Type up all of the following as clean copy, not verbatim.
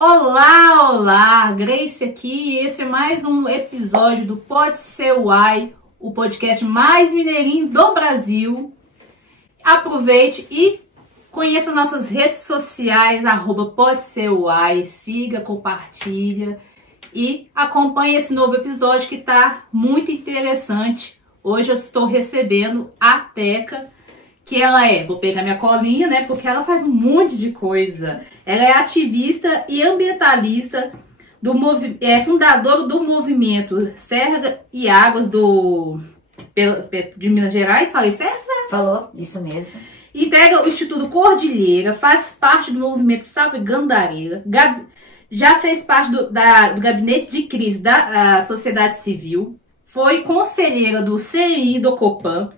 Olá, olá, Grace aqui e esse é mais um episódio do Pode Ser Uai, o podcast mais mineirinho do Brasil. Aproveite e conheça nossas redes sociais, @PodeSerUai, siga, compartilha e acompanhe esse novo episódio que está muito interessante. Hoje eu estou recebendo a Teca, que vou pegar minha colinha, né, porque ela faz um monte de coisa. Ela é ativista e ambientalista, fundadora do movimento Serra e Águas de Minas Gerais. Falei certo? Falou, isso mesmo. Integra o Instituto Cordilheira, faz parte do movimento Salve-Gandareira, já fez parte do gabinete de crise da sociedade civil, foi conselheira do CNI do Copan,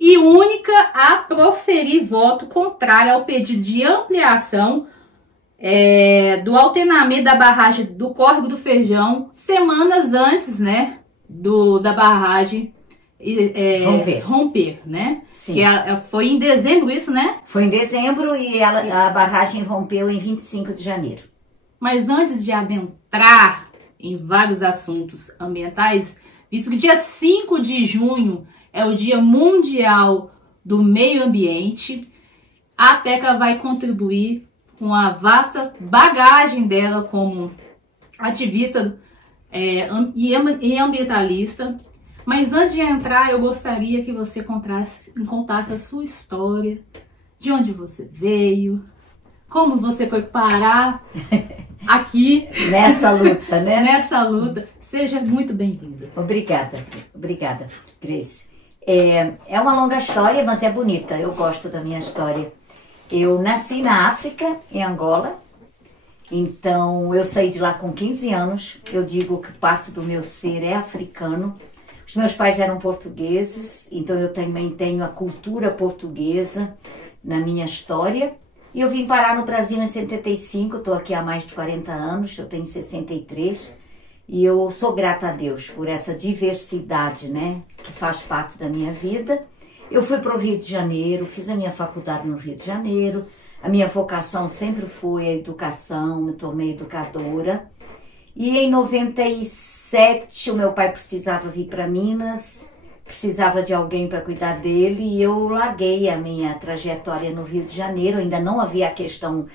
e única a proferir voto contrário ao pedido de ampliação do altenamento da barragem do Córrego do Feijão, semanas antes, né, da barragem romper, né? Sim. Que foi em dezembro isso, né? Foi em dezembro e a barragem rompeu em 25 de janeiro. Mas antes de adentrar em vários assuntos ambientais, visto que dia 5 de junho é o Dia Mundial do Meio Ambiente, a Teca vai contribuir com a vasta bagagem dela como ativista e ambientalista. Mas antes de entrar, eu gostaria que você contasse a sua história, de onde você veio, como você foi parar aqui. Nessa luta, né? Nessa luta. Seja muito bem-vinda. Obrigada, Grace. É uma longa história, mas é bonita. Eu gosto da minha história. Eu nasci na África, em Angola. Então, eu saí de lá com 15 anos. Eu digo que parte do meu ser é africano. Os meus pais eram portugueses, então eu também tenho a cultura portuguesa na minha história. E eu vim parar no Brasil em 75, estou aqui há mais de 40 anos, eu tenho 63. E eu sou grata a Deus por essa diversidade, né, que faz parte da minha vida. Eu fui para o Rio de Janeiro, fiz a minha faculdade no Rio de Janeiro. A minha vocação sempre foi a educação, me tornei educadora. E em 97 o meu pai precisava vir para Minas, precisava de alguém para cuidar dele e eu larguei a minha trajetória no Rio de Janeiro. Ainda não havia a questão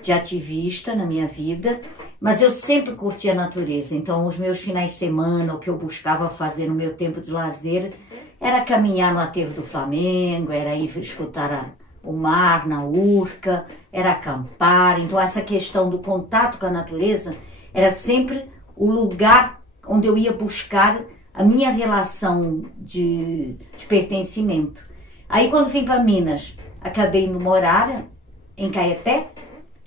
de ativista na minha vida, mas eu sempre curti a natureza. Então os meus finais de semana, o que eu buscava fazer no meu tempo de lazer era caminhar no aterro do Flamengo, era ir escutar o mar na Urca, era acampar. Então essa questão do contato com a natureza era sempre o lugar onde eu ia buscar a minha relação de pertencimento. Aí quando vim para Minas, acabei indo morar em Caeté,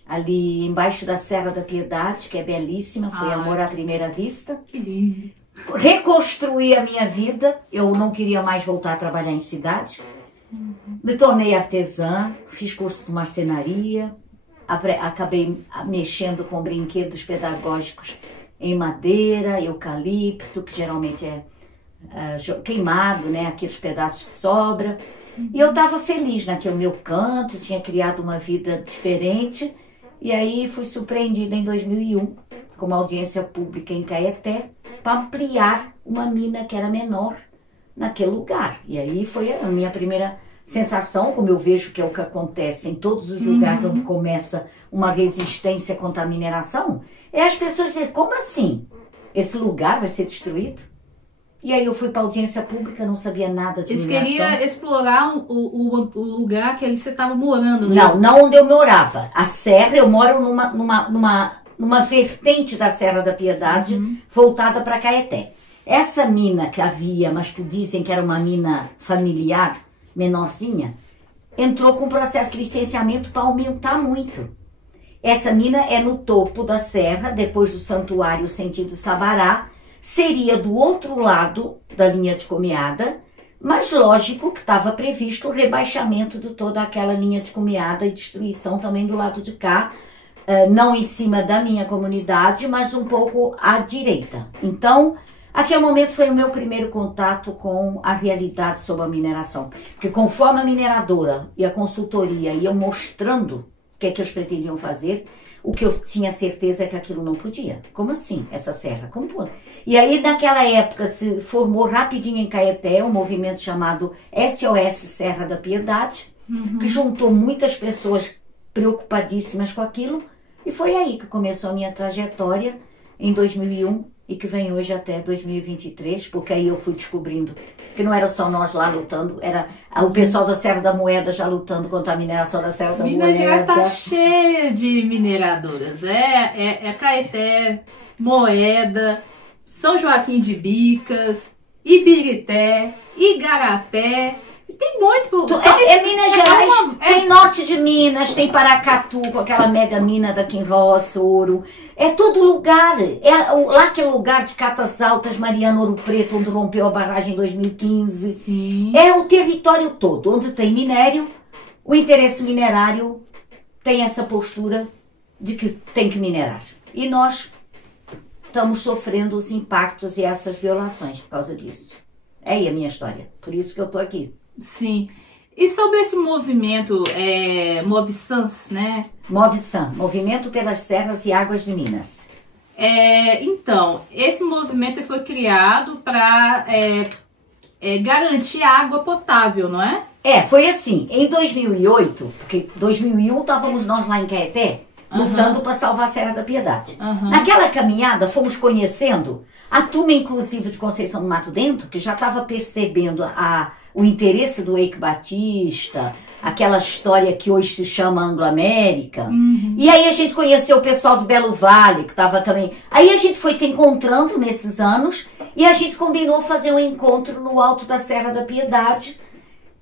ali embaixo da Serra da Piedade, que é belíssima, foi amor à primeira vista. Que lindo. Reconstruí a minha vida, eu não queria mais voltar a trabalhar em cidade. Me tornei artesã, fiz curso de marcenaria, acabei mexendo com brinquedos pedagógicos em madeira, eucalipto, que geralmente é queimado, né, aqueles pedaços que sobram. E eu estava feliz naquele meu canto, tinha criado uma vida diferente. E aí fui surpreendida em 2001 com uma audiência pública em Caeté para ampliar uma mina que era menor naquele lugar. E aí foi a minha primeira sensação, como eu vejo que é o que acontece em todos os lugares onde começa uma resistência contra a mineração, é as pessoas dizerem, como assim? Esse lugar vai ser destruído? E aí eu fui para a audiência pública, não sabia nada de mineração. Eles queriam explorar o lugar que ali você estava morando, né? Não onde eu morava. A serra, eu moro numa vertente da Serra da Piedade, voltada para Caeté. Essa mina que havia, mas que dizem que era uma mina familiar, menorzinha, entrou com processo de licenciamento para aumentar muito. Essa mina é no topo da serra, depois do santuário sentido Sabará, seria do outro lado da linha de comeada, mas lógico que estava previsto o rebaixamento de toda aquela linha de comeada e destruição também do lado de cá, não em cima da minha comunidade, mas um pouco à direita. Então, aquele momento foi o meu primeiro contato com a realidade sobre a mineração, porque conforme a mineradora e a consultoria iam mostrando que é que eles pretendiam fazer. O que eu tinha certeza é que aquilo não podia. Como assim, essa serra? Como pode? E aí, naquela época, se formou rapidinho em Caeté um movimento chamado SOS Serra da Piedade, que juntou muitas pessoas preocupadíssimas com aquilo. E foi aí que começou a minha trajetória, em 2001, e que vem hoje até 2023, porque aí eu fui descobrindo que não era só nós lá lutando, era o pessoal da Serra da Moeda já lutando contra a mineração da Serra da Moeda. Minas Gerais está cheia de mineradoras. É Caeté, Moeda, São Joaquim de Bicas, Ibirité, Igarapé. Tem muito. Minas Gerais, tem norte de Minas, tem Paracatu, com aquela mega mina da Kinross, Ouro. É todo lugar. Lá que é lugar de Catas Altas, Mariana, Ouro Preto, onde rompeu a barragem em 2015. Sim. É o território todo, onde tem minério, o interesse minerário tem essa postura de que tem que minerar. E nós estamos sofrendo os impactos e essas violações por causa disso. É aí a minha história, por isso que eu estou aqui. Sim. E sobre esse movimento, MovSans, né? MovSan, Movimento pelas Serras e Águas de Minas. Então, esse movimento foi criado para garantir água potável, não é? Foi assim, em 2008, porque em 2001 estávamos nós lá em Caeté, lutando para salvar a Serra da Piedade. Naquela caminhada fomos conhecendo a turma, inclusive, de Conceição do Mato Dentro, que já estava percebendo o interesse do Eike Batista, aquela história que hoje se chama Anglo-América. E aí a gente conheceu o pessoal de Belo Vale, que estava também... Aí a gente foi se encontrando nesses anos e a gente combinou fazer um encontro no alto da Serra da Piedade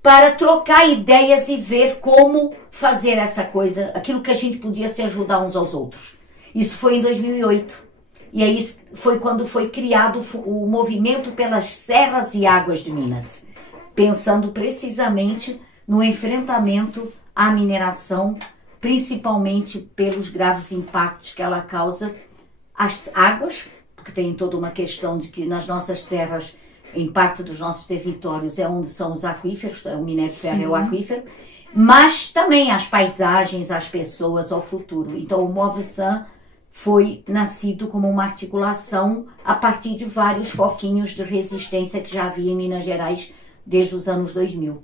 para trocar ideias e ver como fazer essa coisa, aquilo que a gente podia se ajudar uns aos outros. Isso foi em 2008. E aí foi quando foi criado o Movimento pelas Serras e Águas de Minas, pensando precisamente no enfrentamento à mineração, principalmente pelos graves impactos que ela causa às águas, porque tem toda uma questão de que nas nossas serras, em parte dos nossos territórios, é onde são os aquíferos, o minério de ferro é o aquífero, mas também às paisagens, às pessoas, ao futuro. Então o MovSan foi nascido como uma articulação a partir de vários foquinhos de resistência que já havia em Minas Gerais desde os anos 2000.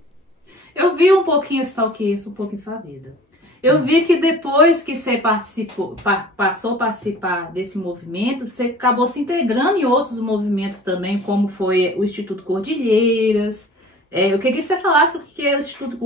Eu vi um pouquinho, stalkeei isso um pouco em sua vida. Eu vi que depois que você passou a participar desse movimento, você acabou se integrando em outros movimentos também, como foi o Instituto Cordilheiras. Eu queria que você falasse o que é o Instituto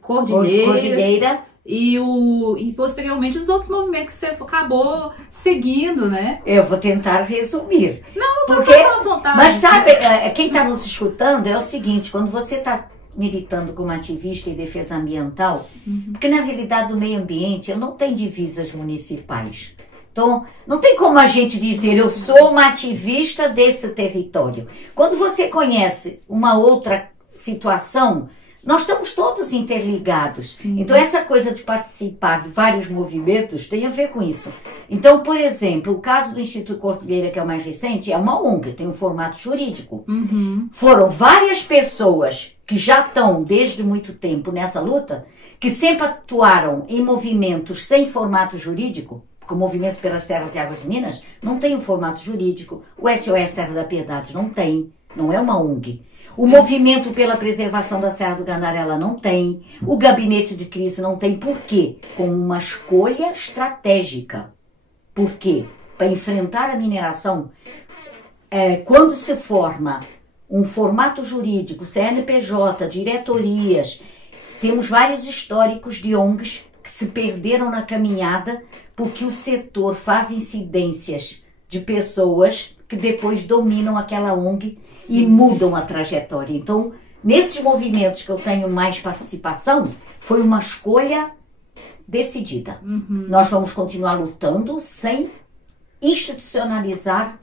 Cordilheiras. E posteriormente os outros movimentos que você acabou seguindo, né? Eu vou tentar resumir. Não, porque vontade. Mas sabe, quem está nos escutando é o seguinte, quando você está militando como ativista em defesa ambiental, porque na realidade o meio ambiente não tem divisas municipais. Então, não tem como a gente dizer, eu sou uma ativista desse território. Quando você conhece uma outra situação, nós estamos todos interligados. Então, essa coisa de participar de vários movimentos tem a ver com isso. Então, por exemplo, o caso do Instituto Cordilheira, que é o mais recente, é uma ONG, tem um formato jurídico. Foram várias pessoas que já estão desde muito tempo nessa luta, que sempre atuaram em movimentos sem formato jurídico, porque o Movimento pelas Serras e Águas de Minas não tem um formato jurídico, o SOS Serra da Piedade não tem, não é uma ONG. O Movimento pela Preservação da Serra do Gandarela não tem. O Gabinete de Crise não tem. Por quê? Com uma escolha estratégica. Por quê? Para enfrentar a mineração, quando se forma um formato jurídico, CNPJ, diretorias, temos vários históricos de ONGs que se perderam na caminhada porque o setor faz incidências de pessoas que depois dominam aquela ONG e mudam a trajetória. Então, nesses movimentos que eu tenho mais participação, foi uma escolha decidida. Nós vamos continuar lutando sem institucionalizar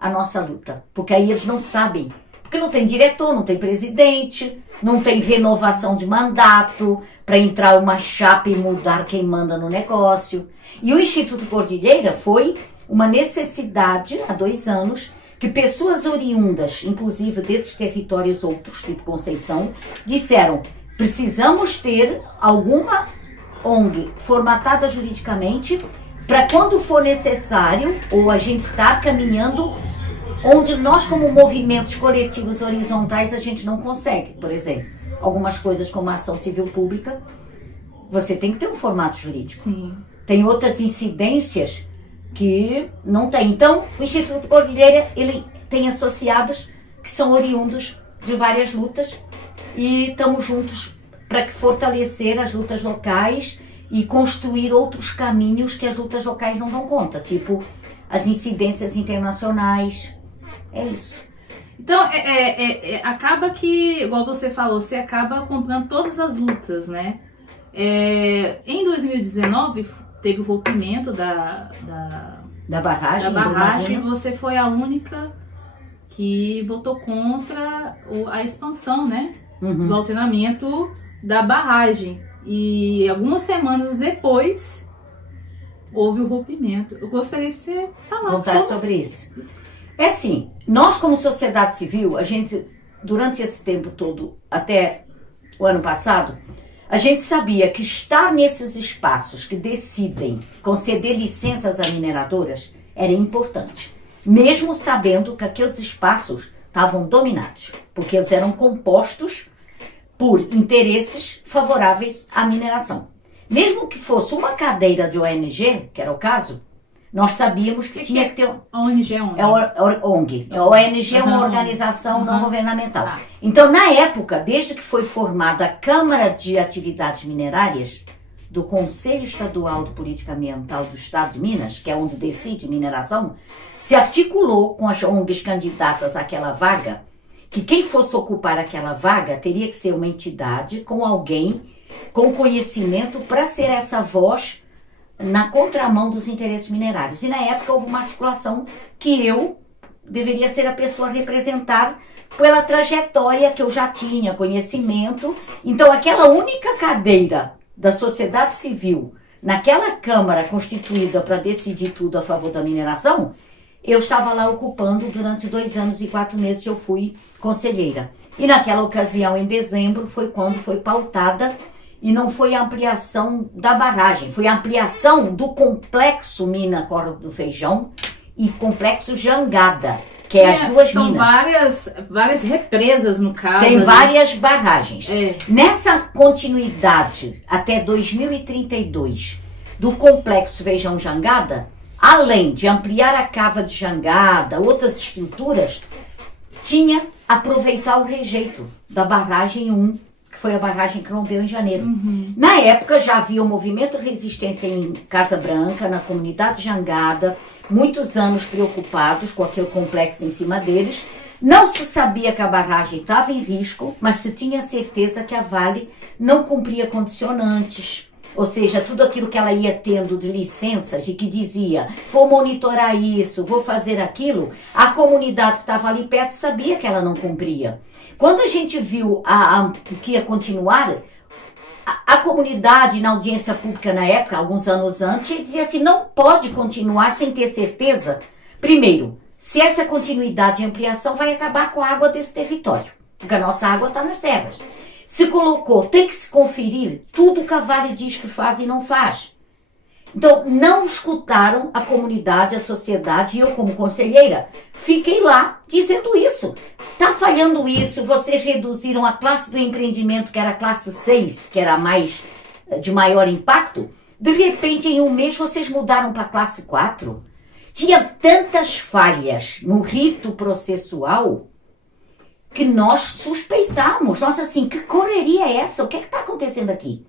a nossa luta, porque aí eles não sabem, porque não tem diretor, não tem presidente, não tem renovação de mandato para entrar uma chapa e mudar quem manda no negócio. E o Instituto Cordilheira foi uma necessidade, há 2 anos, que pessoas oriundas, inclusive desses territórios outros, tipo Conceição, disseram, precisamos ter alguma ONG formatada juridicamente para quando for necessário, ou a gente está caminhando onde nós, como movimentos coletivos horizontais, a gente não consegue. Por exemplo, algumas coisas como a ação civil pública, você tem que ter um formato jurídico. Sim. Tem outras incidências que não tem. Então, o Instituto Cordilheira, ele tem associados que são oriundos de várias lutas e estamos juntos para fortalecer as lutas locais e construir outros caminhos que as lutas locais não dão conta, tipo as incidências internacionais. É isso. Então, acaba que, igual você falou, você acaba comprando todas as lutas, né? Em 2019, teve o rompimento da barragem, você foi a única que votou contra a expansão, né? Do alteamento da barragem. E algumas semanas depois houve o rompimento. Eu gostaria que você falasse sobre isso. É assim, nós como sociedade civil, a gente, durante esse tempo todo, até o ano passado, a gente sabia que estar nesses espaços que decidem conceder licenças a mineradoras era importante. Mesmo sabendo que aqueles espaços estavam dominados, porque eles eram compostos por interesses favoráveis à mineração. Mesmo que fosse uma cadeira de ONG, que era o caso, nós sabíamos que tinha que ter... A ONG é ONG? ONG. A ONG é uma organização não governamental. Então, na época, desde que foi formada a Câmara de Atividades Minerárias do Conselho Estadual de Política Ambiental do Estado de Minas, que é onde decide mineração, se articulou com as ONGs candidatas àquela vaga, que quem fosse ocupar aquela vaga teria que ser uma entidade com alguém com conhecimento para ser essa voz na contramão dos interesses minerários. E na época houve uma articulação que eu deveria ser a pessoa a representar pela trajetória que eu já tinha, conhecimento. Então aquela única cadeira da sociedade civil naquela Câmara constituída para decidir tudo a favor da mineração, eu estava lá ocupando durante 2 anos e 4 meses que eu fui conselheira. E naquela ocasião, em dezembro, foi quando foi pautada, e não foi a ampliação da barragem, foi a ampliação do complexo Mina Córrego do Feijão e complexo Jangada, que é as duas são minas. São várias represas, no caso. Tem várias barragens. É. Nessa continuidade, até 2032, do complexo Feijão Jangada, além de ampliar a cava de Jangada, outras estruturas, tinha aproveitar o rejeito da barragem 1, que foi a barragem que rompeu em janeiro. Na época já havia um movimento de resistência em Casa Branca, na comunidade Jangada, muitos anos preocupados com aquele complexo em cima deles. Não se sabia que a barragem estava em risco, mas se tinha certeza que a Vale não cumpria condicionantes. Ou seja, tudo aquilo que ela ia tendo de licenças e que dizia, vou monitorar isso, vou fazer aquilo, a comunidade que estava ali perto sabia que ela não cumpria. Quando a gente viu que ia continuar, a comunidade na audiência pública na época, alguns anos antes, dizia assim, não pode continuar sem ter certeza. Primeiro, se essa continuidade e ampliação vai acabar com a água desse território, porque a nossa água está nas serras. Se colocou, tem que se conferir tudo que a Vale diz que faz e não faz. Então, não escutaram a comunidade, a sociedade, e eu como conselheira, fiquei lá dizendo isso. Está falhando isso, vocês reduziram a classe do empreendimento, que era a classe 6, que era a de maior impacto, de repente em um mês vocês mudaram para a classe 4. Tinha tantas falhas no rito processual que nós suspeitamos. Nossa, assim, que correria é essa? O que está acontecendo aqui?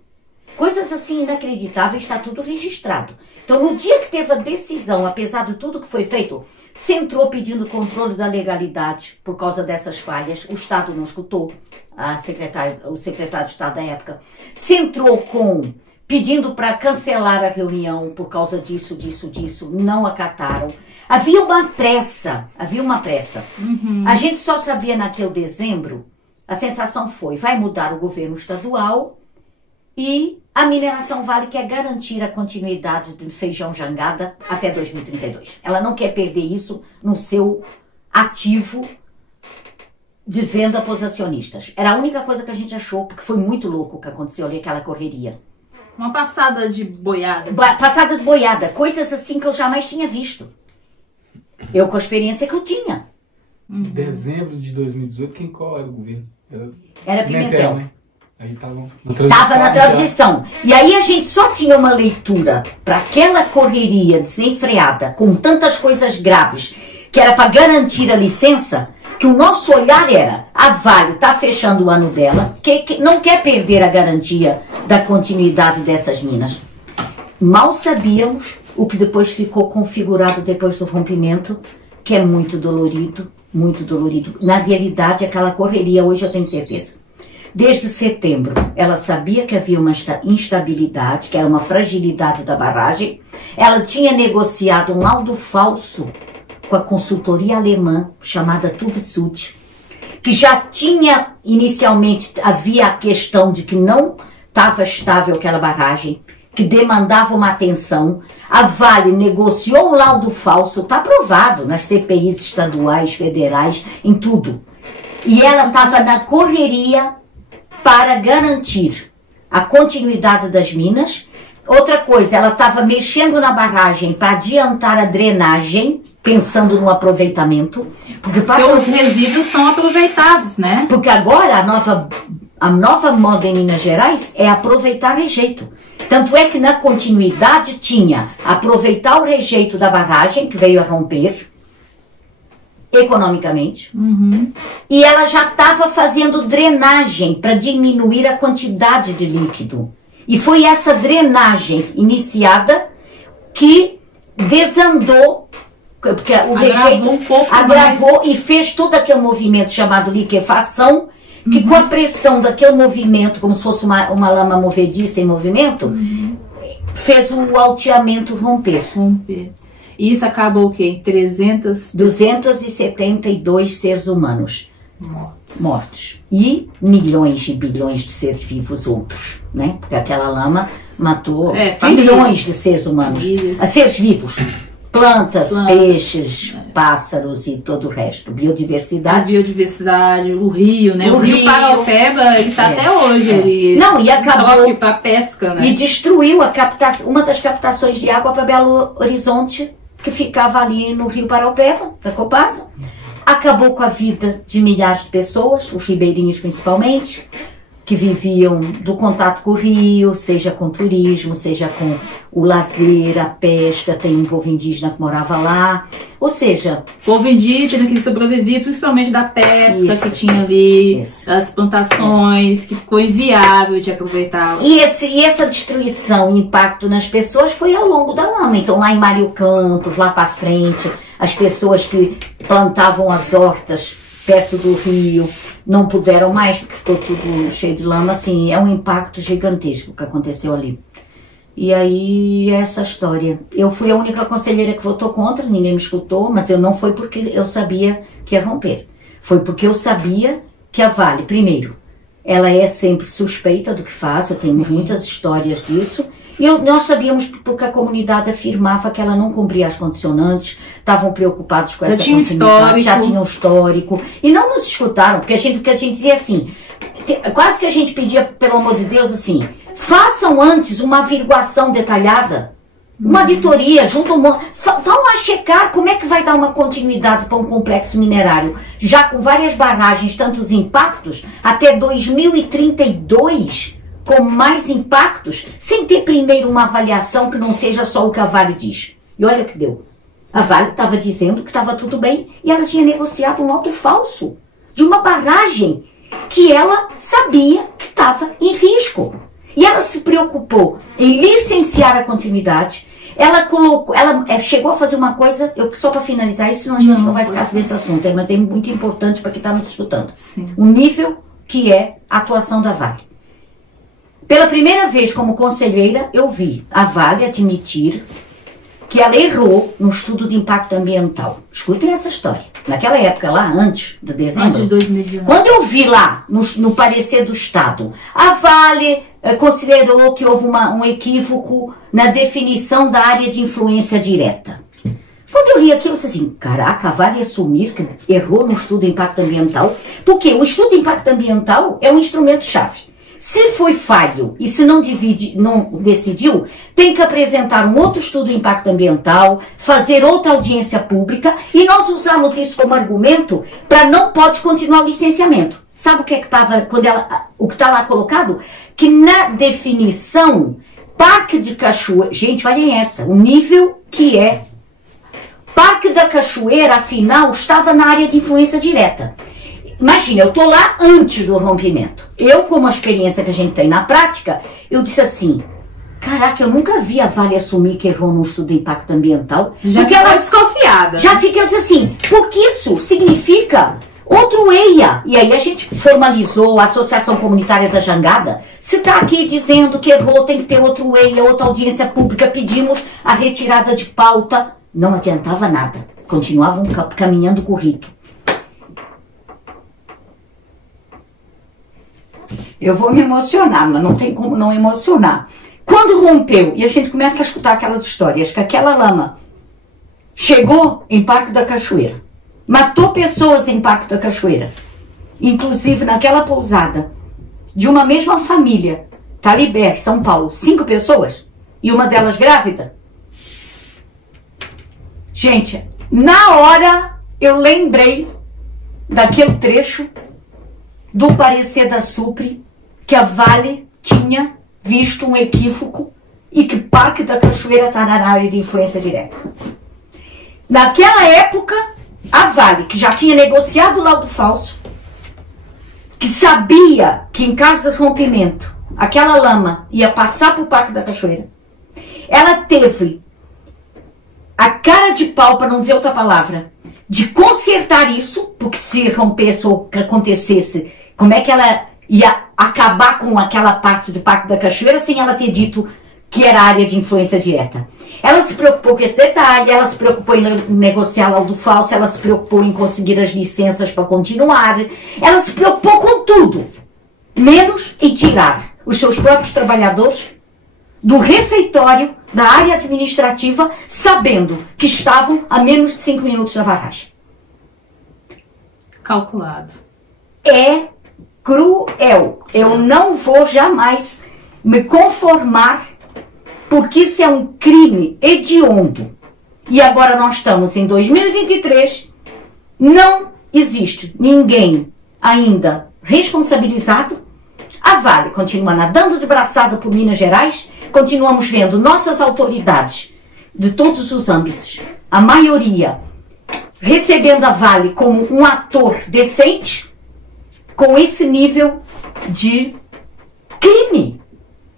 Coisas assim inacreditáveis, está tudo registrado. Então, no dia que teve a decisão, apesar de tudo que foi feito, se entrou pedindo controle da legalidade por causa dessas falhas. O Estado não escutou, o secretário de Estado da época. Se entrou pedindo para cancelar a reunião por causa disso, não acataram. Havia uma pressa. A gente só sabia naquele dezembro, a sensação foi, vai mudar o governo estadual e a mineração Vale quer garantir a continuidade do Feijão Jangada até 2032. Ela não quer perder isso no seu ativo de venda para os acionistas. Era a única coisa que a gente achou, porque foi muito louco o que aconteceu ali, aquela correria. Uma passada de boiada. Passada de boiada. Coisas assim que eu jamais tinha visto. Eu com a experiência que eu tinha. Em dezembro de 2018, qual era o governo? Era Pimentel. Né? Aí tava na transição. E aí a gente só tinha uma leitura para aquela correria desenfreada, com tantas coisas graves, que era para garantir a licença, que o nosso olhar era: a Vale está fechando o ano dela, que não quer perder a garantia da continuidade dessas minas. Mal sabíamos o que depois ficou configurado depois do rompimento, que é muito dolorido, muito dolorido. Na realidade, aquela correria, hoje eu tenho certeza. Desde setembro, ela sabia que havia uma instabilidade, que era uma fragilidade da barragem. Ela tinha negociado um laudo falso com a consultoria alemã, chamada TÜV-SÜD, que já tinha, inicialmente, havia a questão de que não estava estável aquela barragem, que demandava uma atenção. A Vale negociou um laudo falso, está aprovado nas CPIs estaduais, federais, em tudo. E ela estava na correria para garantir a continuidade das minas. Outra coisa, ela estava mexendo na barragem para adiantar a drenagem, pensando no aproveitamento. Porque os resíduos são aproveitados, né? Porque agora a nova moda em Minas Gerais é aproveitar rejeito. Tanto é que na continuidade tinha aproveitar o rejeito da barragem, que veio a romper, economicamente, e ela já estava fazendo drenagem para diminuir a quantidade de líquido. E foi essa drenagem iniciada que desandou, porque o rejeito agravou e fez todo aquele movimento chamado liquefação, que com a pressão daquele movimento, como se fosse uma lama movediça em movimento, fez o alteamento romper. E isso acaba o quê? 272 seres humanos mortos. E milhões e bilhões de seres vivos outros, né? Porque aquela lama matou bilhões de seres humanos. Seres vivos. Plantas, peixes, pássaros e todo o resto. Biodiversidade. A biodiversidade, o rio, né? O rio Paraopeba, ele tá até hoje. Ele e acabou para pesca, né? E destruiu uma das captações de água para Belo Horizonte, que ficava ali no rio Paraopeba, da Copasa. Acabou com a vida de milhares de pessoas, os ribeirinhos principalmente, que viviam do contato com o rio, seja com turismo, seja com o lazer, a pesca. Tem um povo indígena que morava lá. Ou seja, povo indígena que sobrevivia principalmente da pesca que tinha ali, as plantações, que ficou inviável de aproveitar. E essa destruição e impacto nas pessoas foi ao longo da lama. Então lá em Mário Campos, lá para frente, as pessoas que plantavam as hortas perto do rio não puderam mais, porque ficou tudo cheio de lama. Assim, é um impacto gigantesco que aconteceu ali. E aí, essa história. Eu fui a única conselheira que votou contra, ninguém me escutou, mas não foi porque eu sabia que ia romper. Foi porque eu sabia que a Vale, primeiro, ela é sempre suspeita do que faz, temos muitas histórias disso, e nós sabíamos porque a comunidade afirmava que ela não cumpria as condicionantes, estavam preocupados com essa continuidade, já tinham histórico, e não nos escutaram, porque a gente dizia assim, quase que a gente pedia, pelo amor de Deus, assim, façam antes uma averiguação detalhada, uma auditoria, vão lá checar como é que vai dar uma continuidade para um complexo minerário, já com várias barragens, tantos impactos, até 2032, com mais impactos, sem ter primeiro uma avaliação que não seja só o que a Vale diz. E olha o que deu. A Vale estava dizendo que estava tudo bem e ela tinha negociado um laudo falso de uma barragem que ela sabia que estava em risco. E ela se preocupou em licenciar a continuidade. Ela chegou a fazer uma coisa, só para finalizar isso, senão a gente não vai ficar nesse assunto, mas é muito importante para quem está nos escutando. Sim. O nível que é a atuação da Vale. Pela primeira vez como conselheira, eu vi a Vale admitir que ela errou no estudo de impacto ambiental. Escutem essa história. Naquela época, lá antes de dezembro, antes de 2019. Quando eu vi lá, no parecer do Estado, a Vale considerou que houve um equívoco na definição da área de influência direta. Quando eu li aquilo, eu disse assim, caraca, a Vale assumir que errou no estudo de impacto ambiental, porque o estudo de impacto ambiental é um instrumento-chave. Se foi falho e se não decidiu, tem que apresentar um outro estudo de impacto ambiental, fazer outra audiência pública, e nós usamos isso como argumento para não pode continuar o licenciamento. Sabe o que estava o que está lá colocado? Que na definição, Parque de Cachoeira, gente, olhem essa, o nível que é. Parque da Cachoeira, afinal, estava na área de influência direta. Imagina, eu estou lá antes do rompimento. Eu, como a experiência que a gente tem na prática, eu disse assim, caraca, eu nunca vi a Vale assumir que errou no estudo de impacto ambiental. Já ficou desconfiada. Já fiquei, eu disse assim, porque isso significa outro EIA. E aí a gente formalizou a Associação Comunitária da Jangada. Se está aqui dizendo que errou, tem que ter outro EIA, outra audiência pública, pedimos a retirada de pauta. Não adiantava nada. Continuavam caminhando com o rito. Eu vou me emocionar, mas não tem como não emocionar. Quando rompeu, e a gente começa a escutar aquelas histórias, que aquela lama chegou em Parque da Cachoeira, matou pessoas em Parque da Cachoeira, inclusive naquela pousada, de uma mesma família, Talibé, São Paulo, 5 pessoas, e uma delas grávida. Gente, na hora eu lembrei daquele trecho do parecer da Supre, que a Vale tinha visto um equívoco e que Parque da Cachoeira está na área de influência direta. Naquela época, a Vale, que já tinha negociado o laudo falso, que sabia que em caso de rompimento, aquela lama ia passar para o Parque da Cachoeira, ela teve a cara de pau, para não dizer outra palavra, de consertar isso, porque se rompesse ou que acontecesse, como é que ela ia acabar com aquela parte do Parque da Cachoeira sem ela ter dito que era área de influência direta? Ela se preocupou com esse detalhe, ela se preocupou em negociar laudo falso, ela se preocupou em conseguir as licenças para continuar, ela se preocupou com tudo, menos em tirar os seus próprios trabalhadores do refeitório, da área administrativa, sabendo que estavam a menos de 5 minutos da barragem. Calculado. É cruel. Eu não vou jamais me conformar, porque isso é um crime hediondo. E agora nós estamos em 2023, não existe ninguém ainda responsabilizado. A Vale continua nadando de braçada por Minas Gerais, continuamos vendo nossas autoridades de todos os âmbitos, a maioria recebendo a Vale como um ator decente, com esse nível de crime.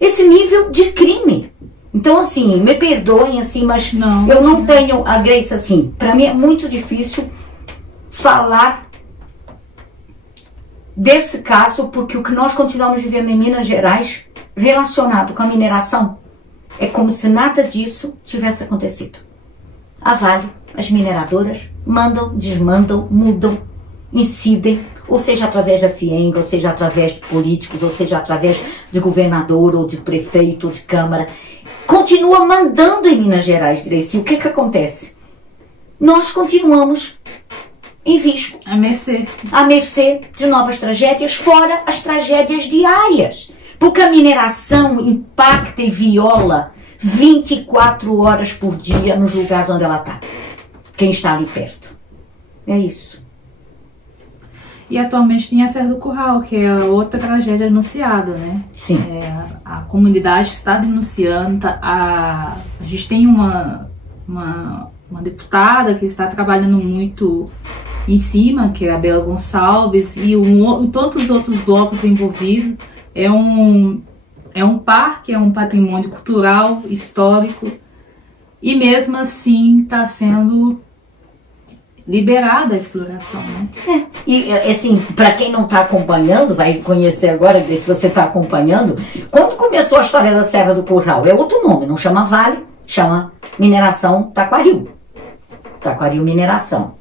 Esse nível de crime. Então, assim, me perdoem, assim, mas eu não tenho a Grace, assim, para mim é muito difícil falar desse caso, porque o que nós continuamos vivendo em Minas Gerais, relacionado com a mineração, é como se nada disso tivesse acontecido. A Vale, as mineradoras, mandam, desmandam, mudam, incidem, ou seja através da FIENG, ou seja através de políticos, ou seja através de governador, ou de prefeito, ou de câmara. Continua mandando em Minas Gerais, Grace. E o que acontece? Nós continuamos em risco. À mercê. À mercê de novas tragédias, fora as tragédias diárias. Porque a mineração impacta e viola 24 horas por dia nos lugares onde ela está. Quem está ali perto. É isso. E atualmente tem a Serra do Curral, que é outra tragédia anunciada, né? Sim. A comunidade está denunciando, a gente tem uma deputada que está trabalhando muito em cima, que é a Bela Gonçalves, e todos os outros blocos envolvidos. É um parque, é um patrimônio cultural, histórico, e mesmo assim está sendo liberada a exploração, né? E assim, para quem não está acompanhando, vai conhecer agora, se você está acompanhando, quando começou a história da Serra do Curral, é outro nome, não chama Vale, chama Mineração Taquaril. Taquaril Mineração.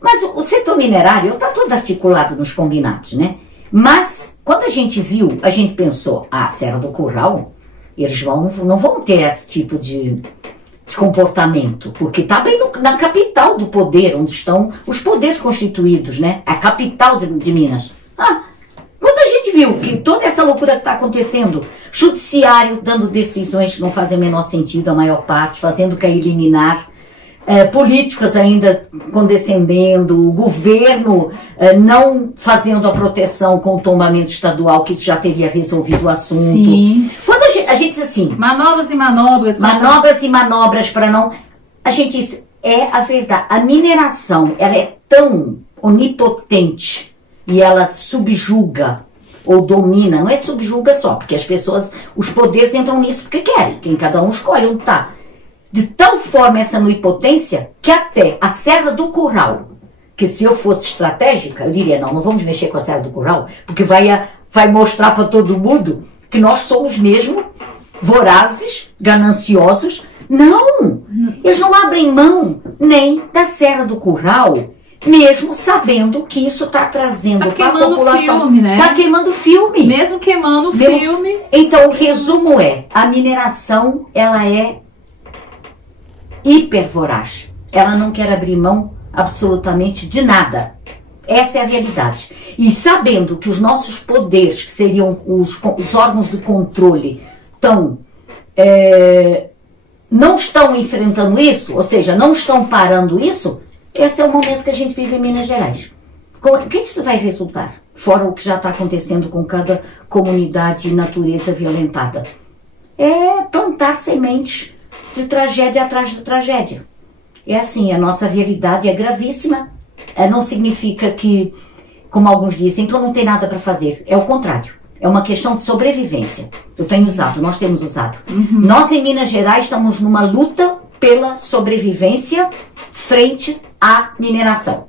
Mas o setor minerário está todo articulado nos combinados, né? Mas, quando a gente viu, a gente pensou, Serra do Curral, eles não vão ter esse tipo de comportamento, porque está bem na capital do poder, onde estão os poderes constituídos, né? A capital de Minas. Quando a gente viu que toda essa loucura que está acontecendo, judiciário dando decisões que não fazem o menor sentido, a maior parte, fazendo cair liminar, políticos ainda condescendendo, o governo não fazendo a proteção com o tombamento estadual, que isso já teria resolvido o assunto. Sim. Quando a gente diz assim... Manobras e manobras. Manobras e manobras para não... A gente diz, é a verdade. A mineração, ela é tão onipotente e ela subjuga ou domina. Não é subjuga só, porque as pessoas, os poderes entram nisso porque querem. Quem cada um escolhe onde está. De tal forma essa onipotência que até a Serra do Curral, que se eu fosse estratégica, eu diria, não vamos mexer com a Serra do Curral, porque vai mostrar para todo mundo que nós somos mesmo vorazes, gananciosos. Não! Eles não abrem mão nem da Serra do Curral, mesmo sabendo que isso está trazendo para a população. Filme, né? Está queimando filme. Mesmo queimando o filme. Então o resumo é, a mineração, ela é hiper voraz. Ela não quer abrir mão absolutamente de nada. Essa é a realidade. E sabendo que os nossos poderes, que seriam os órgãos de controle, não estão enfrentando isso, ou seja, não estão parando isso, esse é o momento que a gente vive em Minas Gerais. O que isso vai resultar? Fora o que já está acontecendo com cada comunidade e natureza violentada. É plantar sementes de tragédia atrás de tragédia. É assim, a nossa realidade é gravíssima. Não significa que, como alguns dizem, então não tem nada para fazer. É o contrário. É uma questão de sobrevivência. Eu tenho usado, nós temos usado. Nós em Minas Gerais estamos numa luta pela sobrevivência frente à mineração.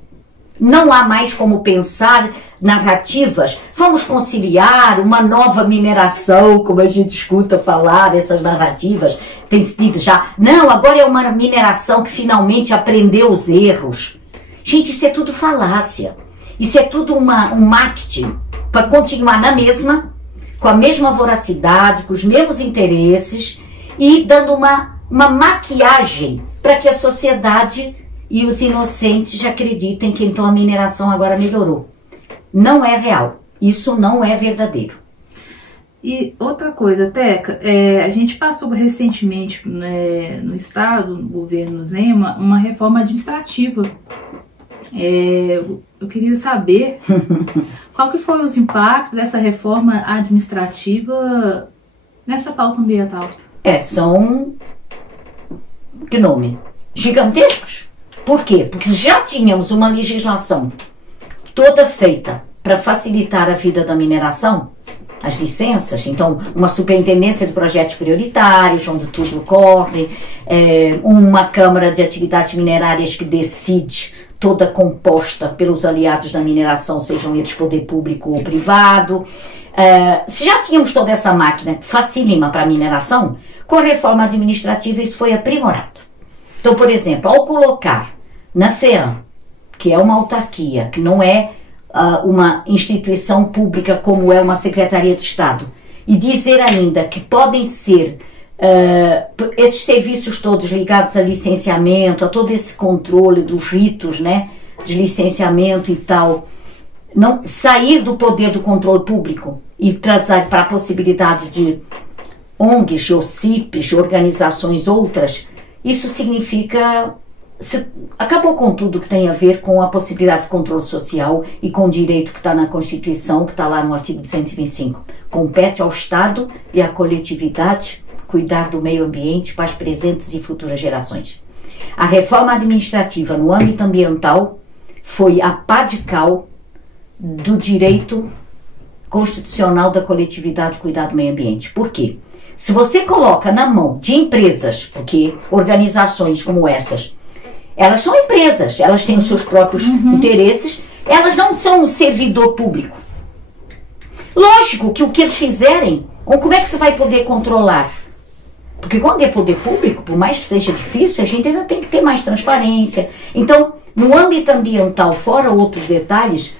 Não há mais como pensar narrativas. Vamos conciliar uma nova mineração, como a gente escuta falar, essas narrativas. Tem sido já. Não, agora é uma mineração que finalmente aprendeu os erros. Gente, isso é tudo falácia. Isso é tudo um marketing para continuar na mesma, com a mesma voracidade, com os mesmos interesses e dando uma maquiagem para que a sociedade e os inocentes acreditem que então a mineração agora melhorou. Não é real. Isso não é verdadeiro. E outra coisa, Teca, a gente passou recentemente no estado, no governo Zema, uma reforma administrativa. Eu queria saber qual que foi os impactos dessa reforma administrativa nessa pauta ambiental. São, que nome? Gigantescos. Por quê? Porque já tínhamos uma legislação toda feita para facilitar a vida da mineração, as licenças, então uma superintendência de projetos prioritários, onde tudo ocorre, uma Câmara de Atividades Minerárias que decide, toda composta pelos aliados da mineração, sejam eles poder público ou privado. Se já tínhamos toda essa máquina facílima para a mineração, com a reforma administrativa isso foi aprimorado. Então, por exemplo, ao colocar na FEAM, que é uma autarquia, que não é uma instituição pública como é uma Secretaria de Estado, e dizer ainda que podem ser esses serviços todos ligados a licenciamento, a todo esse controle dos ritos, né, de licenciamento e tal, não sair do poder do controle público e trazer para a possibilidade de ONGs, ou CIPs, organizações outras, isso significa... acabou com tudo que tem a ver com a possibilidade de controle social e com o direito que está na Constituição, que está lá no artigo 225. Compete ao Estado e à coletividade cuidar do meio ambiente para as presentes e futuras gerações. A reforma administrativa no âmbito ambiental foi a pá de cal do direito constitucional da coletividade cuidar do meio ambiente. Por quê? Se você coloca na mão de empresas, porque organizações como essas, elas são empresas, elas têm os seus próprios interesses, elas não são um servidor público. Lógico que o que eles fizerem, ou como é que você vai poder controlar? Porque quando é poder público, por mais que seja difícil, a gente ainda tem que ter mais transparência. Então, no âmbito ambiental, fora outros detalhes,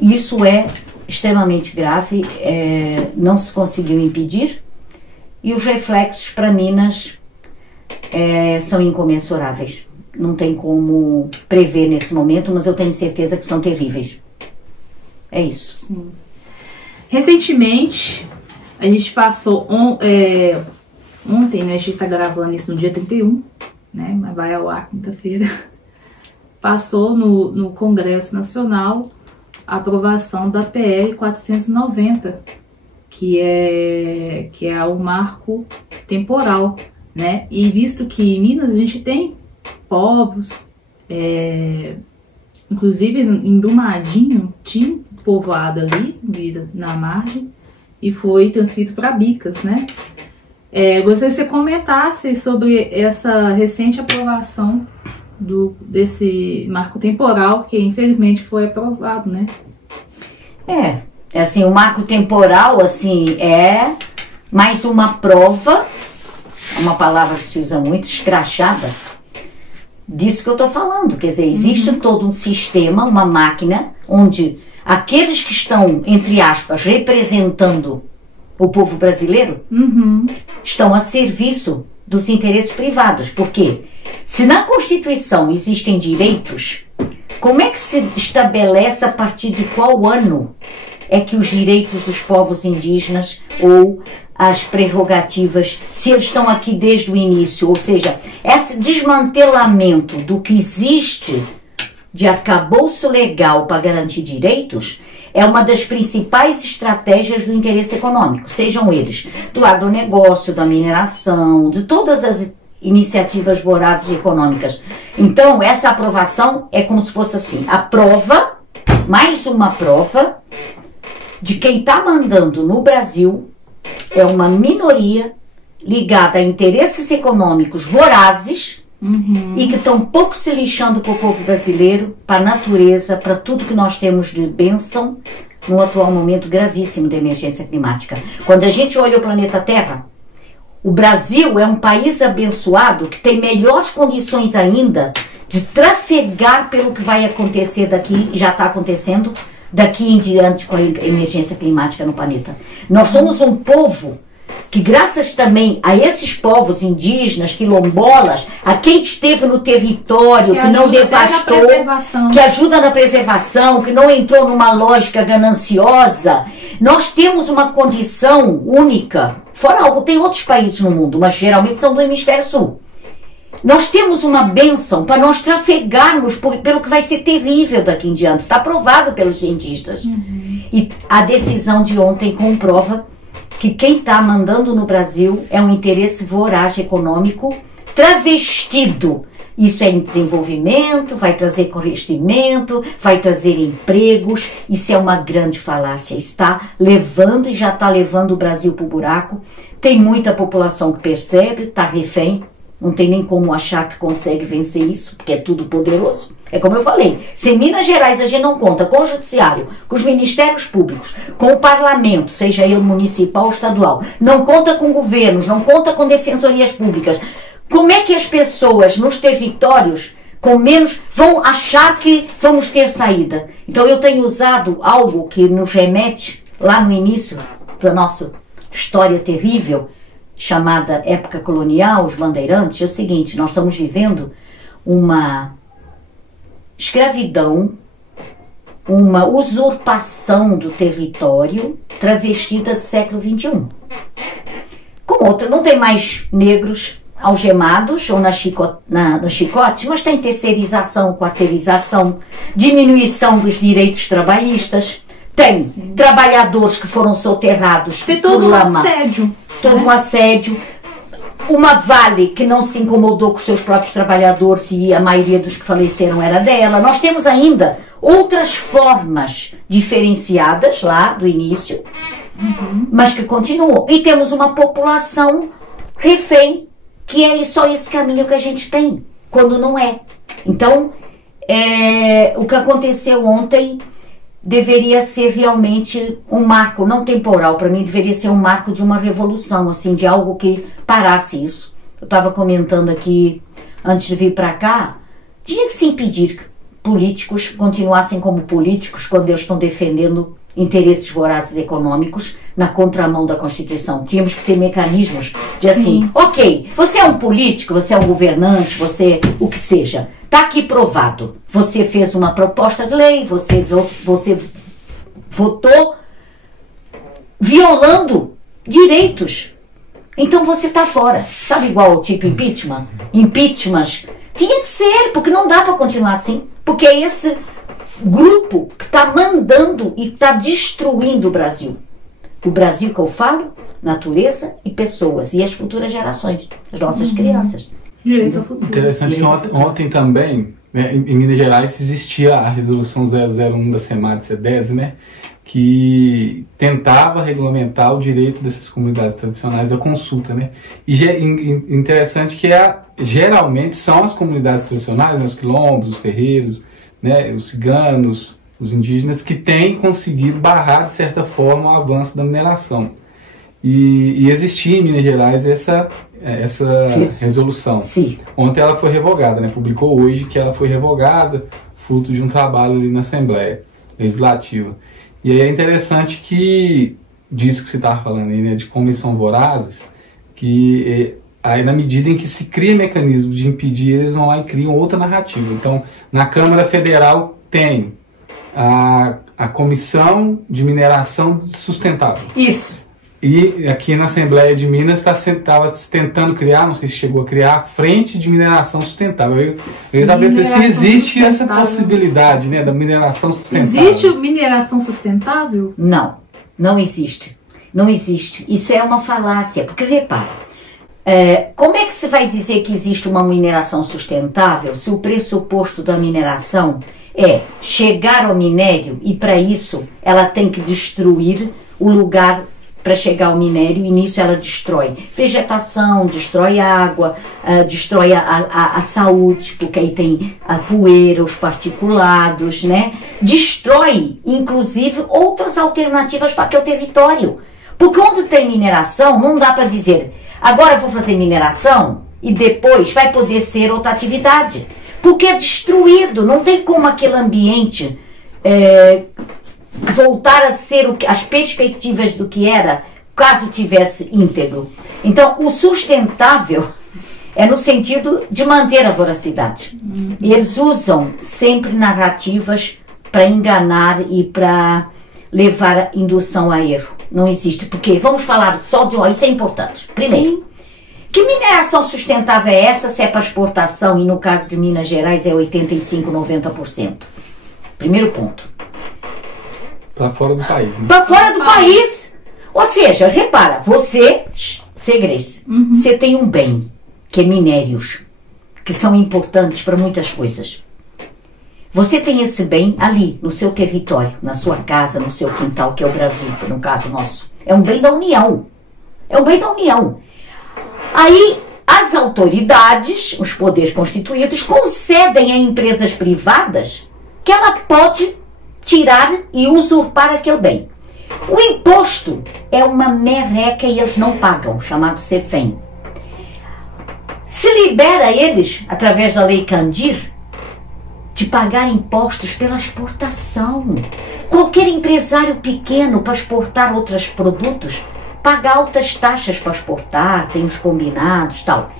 isso é extremamente grave, não se conseguiu impedir, e os reflexos para Minas são incomensuráveis. Não tem como prever nesse momento, mas eu tenho certeza que são terríveis. É isso. Recentemente, a gente passou ontem, né? A gente tá gravando isso no dia 31, né? Mas vai ao ar quinta-feira. Passou no Congresso Nacional a aprovação da PL 490, que é o marco temporal, né? E visto que em Minas a gente tem povos, inclusive em Brumadinho tinha um povoado ali na margem e foi transcrito para Bicas, né? Gostaria que você comentasse sobre essa recente aprovação desse marco temporal, que infelizmente foi aprovado, né? Assim, o marco temporal, assim, é mais uma prova, uma palavra que se usa muito, escrachada, disso que eu tô falando. Quer dizer, existe todo um sistema, uma máquina, onde aqueles que estão, entre aspas, representando o povo brasileiro, estão a serviço dos interesses privados. Por quê? Se na Constituição existem direitos, como é que se estabelece a partir de qual ano é que os direitos dos povos indígenas ou as prerrogativas, se eles estão aqui desde o início, ou seja, esse desmantelamento do que existe de arcabouço legal para garantir direitos é uma das principais estratégias do interesse econômico, sejam eles do agronegócio, da mineração, de todas as iniciativas vorazes econômicas. Então, essa aprovação é como se fosse assim, a prova, mais uma prova, de quem está mandando no Brasil é uma minoria ligada a interesses econômicos vorazes e que estão pouco se lixando para o povo brasileiro, para a natureza, para tudo que nós temos de bênção no atual momento gravíssimo de emergência climática. Quando a gente olha o planeta Terra, o Brasil é um país abençoado que tem melhores condições ainda de trafegar pelo que vai acontecer daqui, já está acontecendo, daqui em diante com a emergência climática no planeta. Nós somos um povo que, graças também a esses povos indígenas, quilombolas, a quem esteve no território, que não devastou, que ajuda na preservação, que não entrou numa lógica gananciosa, nós temos uma condição única. Fora algo, tem outros países no mundo, mas geralmente são do hemisfério sul. Nós temos uma bênção para nós trafegarmos pelo que vai ser terrível daqui em diante. Está provado pelos cientistas. E a decisão de ontem comprova que quem está mandando no Brasil é um interesse voraz econômico travestido. Isso é em desenvolvimento, vai trazer crescimento, vai trazer empregos. Isso é uma grande falácia. Está levando e já está levando o Brasil para o buraco. Tem muita população que percebe, está refém. Não tem nem como achar que consegue vencer isso, porque é tudo poderoso. É como eu falei, se em Minas Gerais a gente não conta com o judiciário, com os ministérios públicos, com o parlamento, seja ele municipal ou estadual, não conta com governos, não conta com defensorias públicas, como é que as pessoas nos territórios, com menos, vão achar que vamos ter saída? Então eu tenho usado algo que nos remete lá no início da nossa história terrível, chamada época colonial, os bandeirantes. É o seguinte, nós estamos vivendo uma escravidão, uma usurpação do território travestida do século XXI. Com outra, não tem mais negros algemados ou no chicote, mas tem terceirização, quarteirização, diminuição dos direitos trabalhistas, tem trabalhadores que foram soterrados por todo um assédio. Todo um assédio, uma Vale que não se incomodou com seus próprios trabalhadores e a maioria dos que faleceram era dela. Nós temos ainda outras formas diferenciadas lá do início, mas que continuam. E temos uma população refém, que é só esse caminho que a gente tem, quando não é. Então, o que aconteceu ontem deveria ser realmente um marco, não temporal, para mim deveria ser um marco de uma revolução, assim, de algo que parasse isso. Eu estava comentando aqui, antes de vir para cá, tinha que se impedir que políticos continuassem como políticos quando eles estão defendendo interesses vorazes econômicos na contramão da Constituição. Tínhamos que ter mecanismos de assim, ok, você é um político, você é um governante, você o que seja, está aqui provado, você fez uma proposta de lei, você votou violando direitos. Então você está fora. Sabe igual ao tipo impeachment? Impeachment tinha que ser, porque não dá para continuar assim. Porque é esse grupo que está mandando e está destruindo o Brasil. O Brasil que eu falo, natureza e pessoas. E as futuras gerações, as nossas crianças. Direito ao futuro. Interessante que ontem também, né, em Minas Gerais, existia a resolução 001 da SEMAD-CEDESE, né, que tentava regulamentar o direito dessas comunidades tradicionais à consulta, né? E interessante que geralmente são as comunidades tradicionais, né, os quilombos, os terreiros, né, os ciganos, os indígenas, que têm conseguido barrar, de certa forma, o avanço da mineração. E existia em Minas Gerais essa resolução. Sim. Ontem ela foi revogada, né? Publicou hoje que ela foi revogada, fruto de um trabalho ali na Assembleia Legislativa. E aí é interessante que, disso que você estava falando aí, né, de como eles são vorazes, que aí na medida em que se cria mecanismo de impedir, eles vão lá e criam outra narrativa. Então, na Câmara Federal tem a Comissão de Mineração Sustentável. Isso. E aqui na Assembleia de Minas estava tentando criar, não sei se chegou a criar, a Frente de Mineração Sustentável. Eu queria saber se existe essa possibilidade, né, da mineração sustentável. Existe mineração sustentável? Não, não existe. Não existe. Isso é uma falácia. Porque, repara, como é que se vai dizer que existe uma mineração sustentável se o pressuposto da mineração é chegar ao minério e, para isso, ela tem que destruir o lugar para chegar ao minério, e nisso ela destrói vegetação, destrói água, destrói a saúde, porque aí tem a poeira, os particulados, né? Destrói, inclusive, outras alternativas para aquele território. Porque onde tem mineração, não dá para dizer, agora vou fazer mineração e depois vai poder ser outra atividade. Porque é destruído, não tem como aquele ambiente voltar a ser as perspectivas do que era, caso tivesse íntegro. Então, o sustentável é no sentido de manter a voracidade. E eles usam sempre narrativas para enganar e para levar a indução a erro. Não existe. Porque, vamos falar só de... Isso é importante. Primeiro, sim, que mineração sustentável é essa se é para exportação e no caso de Minas Gerais é 85%, 90%? Primeiro ponto. Para fora do país, né? Para fora do país. Ou seja, repara, você, Grace, você tem um bem, que é minérios, que são importantes para muitas coisas. Você tem esse bem ali, no seu território, na sua casa, no seu quintal, que é o Brasil, que no caso nosso. É um bem da União. É um bem da União. Aí, as autoridades, os poderes constituídos, concedem a empresas privadas que ela pode tirar e usurpar aquele bem. O imposto é uma merreca e eles não pagam, chamado CEFEM. Se libera eles, através da Lei Candir, de pagar impostos pela exportação. Qualquer empresário pequeno para exportar outros produtos paga altas taxas para exportar, tem os combinados e tal.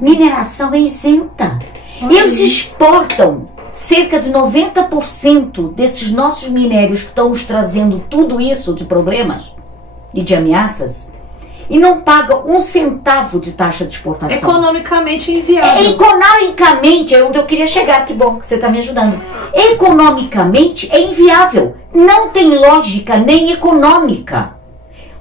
Mineração é isenta. Eles exportam cerca de 90% desses nossos minérios que estão nos trazendo tudo isso de problemas e de ameaças e não pagam um centavo de taxa de exportação. Economicamente inviável. Economicamente, é onde eu queria chegar, que bom que você está me ajudando. Economicamente é inviável. Não tem lógica nem econômica.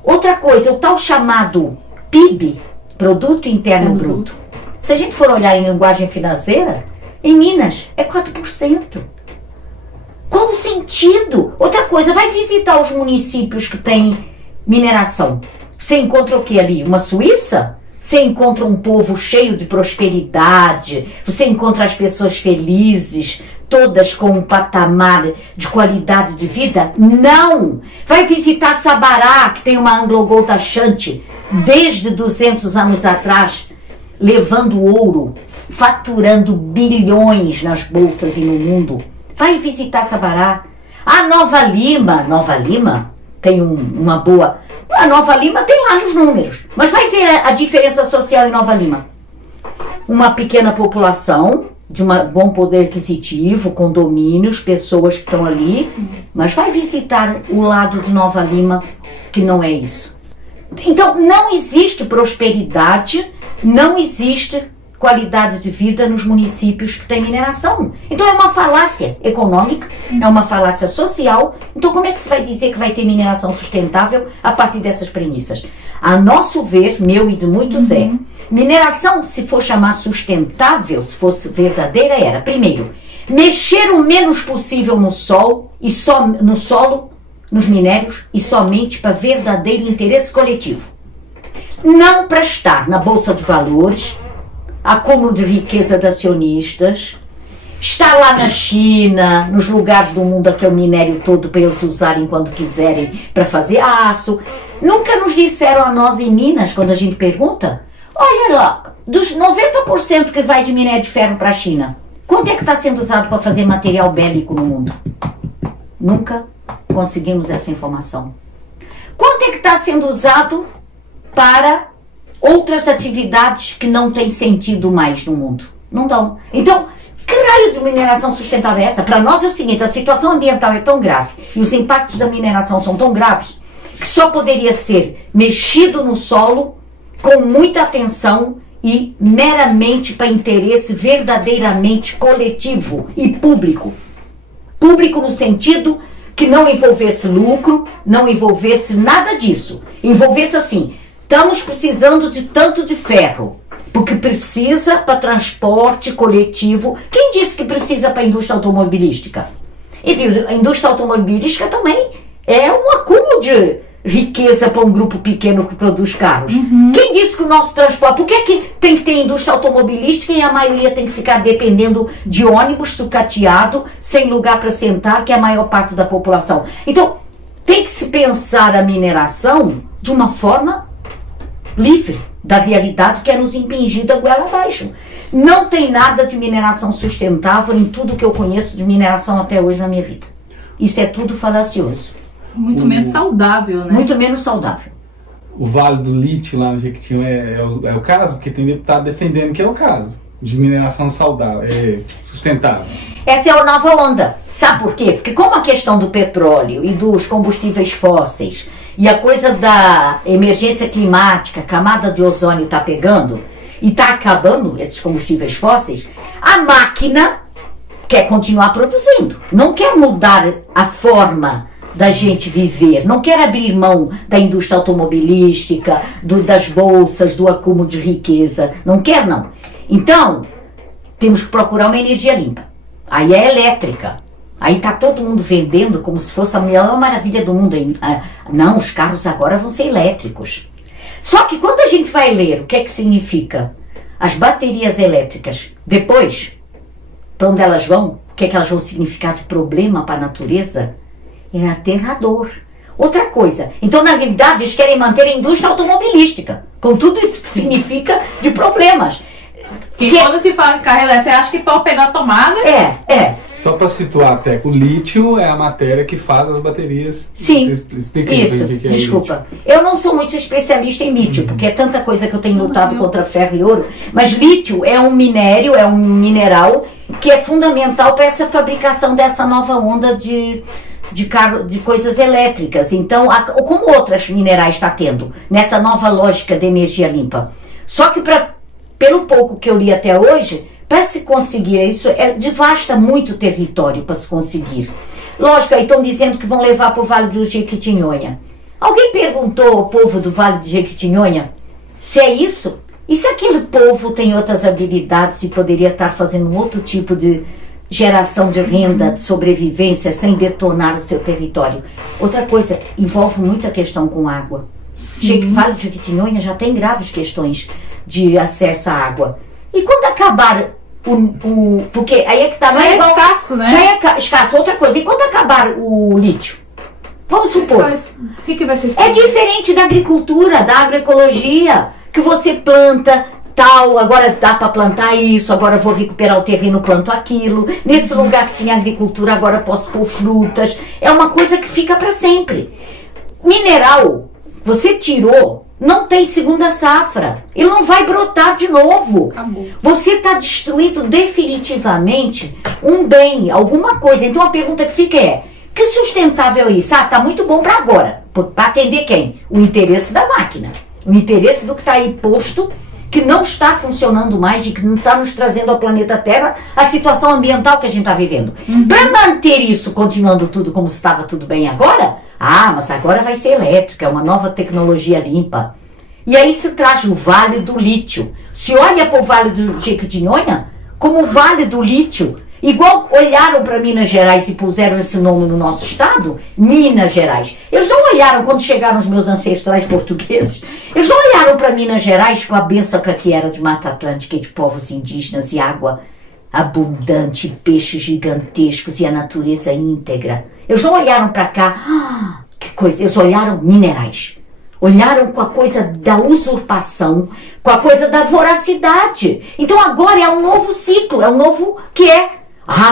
Outra coisa, o tal chamado PIB, Produto Interno Bruto. Se a gente for olhar em linguagem financeira, em Minas é 4%. Qual o sentido? Outra coisa, vai visitar os municípios que têm mineração. Você encontra o que ali? Uma Suíça? Você encontra um povo cheio de prosperidade, você encontra as pessoas felizes, todas com um patamar de qualidade de vida? Não! Vai visitar Sabará, que tem uma Anglo-Gold Ashanti, desde 200 anos atrás, levando ouro, faturando bilhões nas bolsas e no mundo. Vai visitar Sabará. A Nova Lima tem uma boa... A Nova Lima tem lá nos números, mas vai ver a diferença social em Nova Lima. Uma pequena população, de um bom poder aquisitivo, condomínios, pessoas que estão ali, mas vai visitar o lado de Nova Lima, que não é isso. Então, não existe prosperidade, não existe qualidade de vida nos municípios que tem mineração. Então, é uma falácia econômica, é uma falácia social. Então, como é que se vai dizer que vai ter mineração sustentável a partir dessas premissas? A nosso ver, meu e de muitos, mineração, se for chamar sustentável, se fosse verdadeira, era, primeiro, mexer o menos possível no solo, nos minérios, e somente para verdadeiro interesse coletivo. Não para estar na Bolsa de Valores, acúmulo de riqueza de acionistas, estar lá na China, nos lugares do mundo, aquele minério todo para eles usarem quando quiserem para fazer aço. Nunca nos disseram a nós em Minas, quando a gente pergunta, olha lá, dos 90% que vai de minério de ferro para a China, quanto é que está sendo usado para fazer material bélico no mundo? Nunca conseguimos essa informação. Quanto é que está sendo usado para outras atividades que não têm sentido mais no mundo? Não dão. Então, que raio de mineração sustentável é essa? Para nós é o seguinte, a situação ambiental é tão grave e os impactos da mineração são tão graves que só poderia ser mexido no solo com muita atenção e meramente para interesse verdadeiramente coletivo e público. Público no sentido que não envolvesse lucro, não envolvesse nada disso. Envolvesse assim, estamos precisando de tanto de ferro, porque precisa para transporte coletivo. Quem disse que precisa para a indústria automobilística? E a indústria automobilística também é um acúmulo de riqueza para um grupo pequeno que produz carros. Quem disse que o nosso transporte... Por que é que tem que ter indústria automobilística e a maioria tem que ficar dependendo de ônibus sucateado, sem lugar para sentar, que é a maior parte da população? Então, tem que se pensar a mineração de uma forma livre da realidade que é nos impingida goela abaixo. Não tem nada de mineração sustentável em tudo que eu conheço de mineração até hoje na minha vida. Isso é tudo falacioso. Muito menos saudável, né? Muito menos saudável. O Vale do Lítio lá no Jequitinhonha é o caso, porque tem deputado defendendo que é o caso de mineração saudável, sustentável. Essa é a nova onda. Sabe por quê? Porque como a questão do petróleo e dos combustíveis fósseis e a coisa da emergência climática, camada de ozônio está pegando e está acabando esses combustíveis fósseis, a máquina quer continuar produzindo, não quer mudar a forma da gente viver, não quer abrir mão da indústria automobilística, das bolsas, do acúmulo de riqueza, não quer não. Então, temos que procurar uma energia limpa. Aí é elétrica. Aí está todo mundo vendendo como se fosse a melhor maravilha do mundo. Não, os carros agora vão ser elétricos. Só que quando a gente vai ler o que é que significa as baterias elétricas, depois, para onde elas vão, o que é que elas vão significar de problema para a natureza, é aterrador. Outra coisa, então na realidade eles querem manter a indústria automobilística, com tudo isso que significa de problemas. Que quando se fala em carro elétrico, você acha que pode pegar a tomada? Só para situar até, o lítio é a matéria que faz as baterias. Sim, explica isso, que é desculpa. Eu não sou muito especialista em lítio, porque é tanta coisa que eu tenho lutado contra ferro e ouro, mas lítio é um minério, é um mineral que é fundamental para essa fabricação dessa nova onda de coisas elétricas. Então, como outras minerais está tendo, nessa nova lógica de energia limpa. Só que pelo pouco que eu li até hoje, para se conseguir isso, devasta muito território para se conseguir. Lógico, aí estão dizendo que vão levar para o Vale do Jequitinhonha. Alguém perguntou ao povo do Vale do Jequitinhonha se é isso? E se aquele povo tem outras habilidades e poderia estar fazendo um outro tipo de geração de renda, de sobrevivência, sem detonar o seu território? Outra coisa, envolve muita questão com água. Vale do Jequitinhonha já tem graves questões de acesso à água. E quando acabar porque aí é que tá, não é igual, escasso, né? Já é escasso. Outra coisa, e quando acabar o lítio? Vamos supor. O que vai ser? É diferente da agricultura, da agroecologia, que você planta tal, agora dá para plantar isso, agora vou recuperar o terreno, planto aquilo. Nesse lugar que tinha agricultura, agora posso pôr frutas. É uma coisa que fica para sempre. Mineral, você tirou não tem segunda safra. Ele não vai brotar de novo. Acabou. Você está destruindo definitivamente um bem, alguma coisa. Então a pergunta que fica é, que sustentável é isso? Ah, tá muito bom para agora. Para atender quem? O interesse da máquina. O interesse do que está aí posto, que não está funcionando mais e que não está nos trazendo ao planeta Terra a situação ambiental que a gente está vivendo. Para manter isso continuando tudo como estava tudo bem agora, mas agora vai ser elétrica, é uma nova tecnologia limpa. E aí se traz o Vale do Lítio. Se olha para o Vale do Jequitinhonha como o Vale do Lítio. Igual olharam para Minas Gerais e puseram esse nome no nosso estado, Minas Gerais. Eles não olharam, quando chegaram os meus ancestrais portugueses, eles não olharam para Minas Gerais com a bênção que era de Mata Atlântica e de povos indígenas e água abundante, peixes gigantescos e a natureza íntegra. Eles não olharam para cá, que coisa, eles olharam minerais. Olharam com a coisa da usurpação, com a coisa da voracidade. Então agora é um novo ciclo, é um novo que é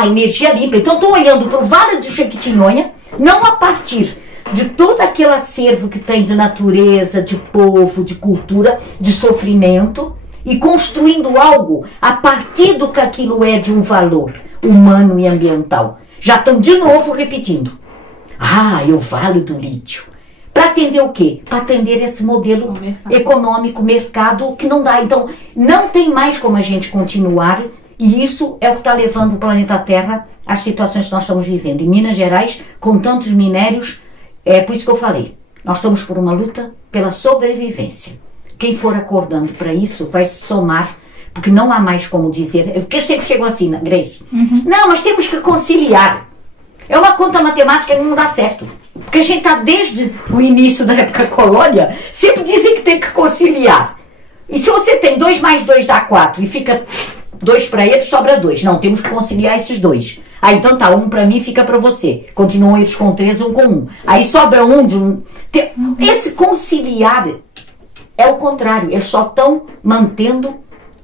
energia limpa. Então estou olhando para o Vale do Jequitinhonha, não a partir de todo aquele acervo que tem de natureza, de povo, de cultura, de sofrimento, e construindo algo a partir do que aquilo é de um valor humano e ambiental. Já estão de novo repetindo. É o Vale do Lítio. Para atender o quê? Para atender esse modelo econômico, mercado, que não dá. Então, não tem mais como a gente continuar, e isso é o que está levando o planeta Terra às situações que nós estamos vivendo. Em Minas Gerais, com tantos minérios, é por isso que eu falei, nós estamos por uma luta pela sobrevivência. Quem for acordando para isso vai se somar, porque não há mais como dizer, porque sempre chegou assim, Grace, não, mas temos que conciliar. É uma conta matemática que não dá certo. Porque a gente está desde o início da época colônia, sempre dizem que tem que conciliar. E se você tem 2 mais 2 dá 4 e fica 2 para ele, sobra 2. Não, temos que conciliar esses 2. Então tá, 1 para mim fica para você. Continuam eles com 3, 1 com 1. Aí sobra 1 de um. Esse conciliar é o contrário. Eles só estão mantendo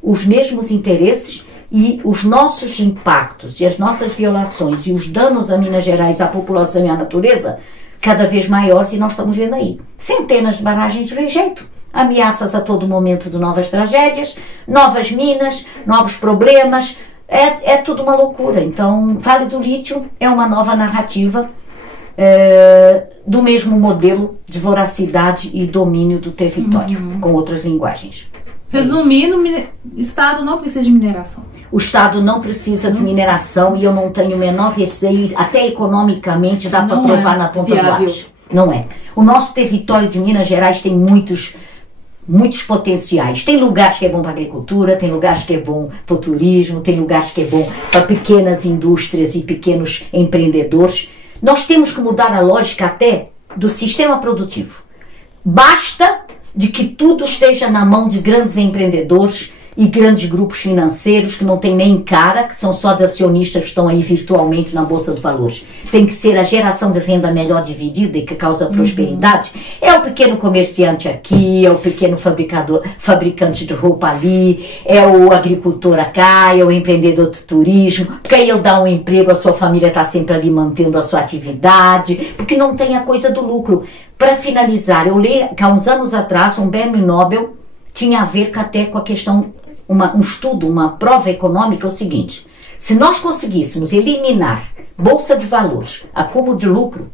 os mesmos interesses e os nossos impactos e as nossas violações e os danos a Minas Gerais, à população e à natureza cada vez maiores, e nós estamos vendo aí centenas de barragens de rejeito, ameaças a todo momento de novas tragédias, novas minas, novos problemas, é tudo uma loucura. Então, Vale do Lítio é uma nova narrativa do mesmo modelo de voracidade e domínio do território, com outras linguagens. Resumindo, o Estado não precisa de mineração. O Estado não precisa de mineração, e eu não tenho o menor receio, até economicamente dá para provar na ponta do lápis. Não é. O nosso território de Minas Gerais tem muitos potenciais. Tem lugares que é bom para a agricultura, tem lugares que é bom para o turismo, tem lugares que é bom para pequenas indústrias e pequenos empreendedores. Nós temos que mudar a lógica até do sistema produtivo. Basta de que tudo esteja na mão de grandes empreendedores e grandes grupos financeiros que não têm nem cara, que são só de acionistas que estão aí virtualmente na Bolsa de Valores. Tem que ser a geração de renda melhor dividida e que causa prosperidade. É o pequeno comerciante aqui, é o pequeno fabricante de roupa ali, é o agricultor cá, é o empreendedor de turismo, porque aí ele dá um emprego, a sua família está sempre ali mantendo a sua atividade, porque não tem a coisa do lucro. Para finalizar, eu li que há uns anos atrás um prêmio Nobel tinha a ver até com a questão, um estudo, uma prova econômica, é o seguinte: se nós conseguíssemos eliminar bolsa de valores, acúmulo de lucro,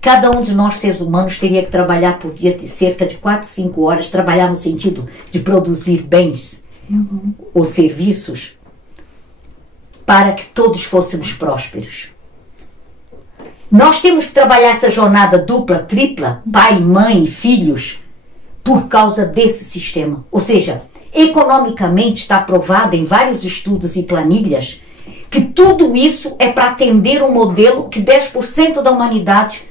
cada um de nós, seres humanos, teria que trabalhar por dia de cerca de 4, 5 horas, trabalhar no sentido de produzir bens ou serviços, para que todos fôssemos prósperos. Nós temos que trabalhar essa jornada dupla, tripla, pai, mãe e filhos, por causa desse sistema. Ou seja, economicamente está provado em vários estudos e planilhas que tudo isso é para atender um modelo que 10% da humanidade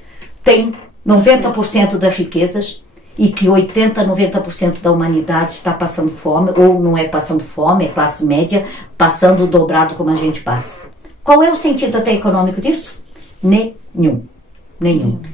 tem 90% das riquezas e que 80%, 90% da humanidade está passando fome, ou não é passando fome, é classe média, passando o dobrado como a gente passa. Qual é o sentido até econômico disso? Nenhum.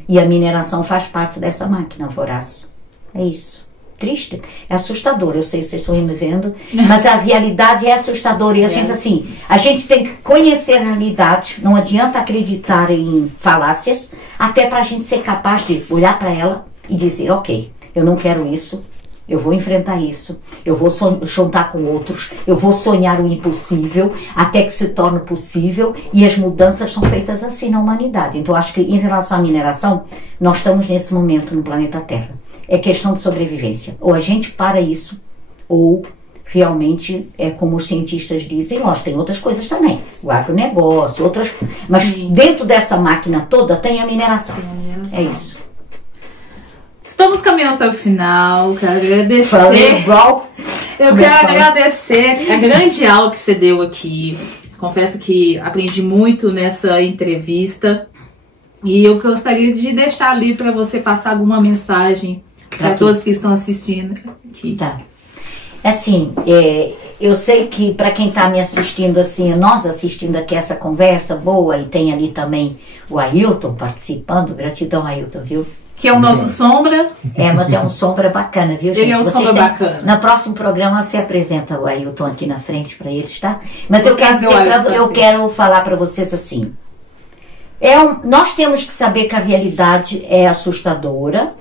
E a mineração faz parte dessa máquina voraz. É isso. Triste. É assustador. Eu sei que vocês estão me vendo, mas a realidade é assustadora. E a gente, assim, a gente tem que conhecer a realidade. Não adianta acreditar em falácias, até para a gente ser capaz de olhar para ela e dizer, ok, eu não quero isso, Eu vou enfrentar isso, eu vou juntar com outros, eu vou sonhar o impossível até que se torne possível, e as mudanças são feitas assim na humanidade. Então acho que em relação à mineração, nós estamos nesse momento no planeta Terra. É questão de sobrevivência. Ou a gente para isso, ou realmente é como os cientistas dizem, nós tem outras coisas também, o agronegócio, outras, mas dentro dessa máquina toda tem a mineração. É isso. Estamos caminhando para o final. Quero agradecer. Eu quero agradecer a grande aula que você deu aqui. Confesso que aprendi muito nessa entrevista. E eu gostaria de deixar ali para você passar alguma mensagem para todos que estão assistindo aqui. Tá. Assim, eu sei que para quem está me assistindo, assim, nós assistindo aqui essa conversa boa, e tem ali também o Ailton participando. Gratidão, Ailton, viu? Que é o nosso sombra. Mas é um sombra bacana, viu, gente? Ele é um sombra bacana. No próximo programa você apresenta o Ailton aqui na frente para eles, tá? Mas eu quero falar para vocês assim. Nós temos que saber que a realidade é assustadora.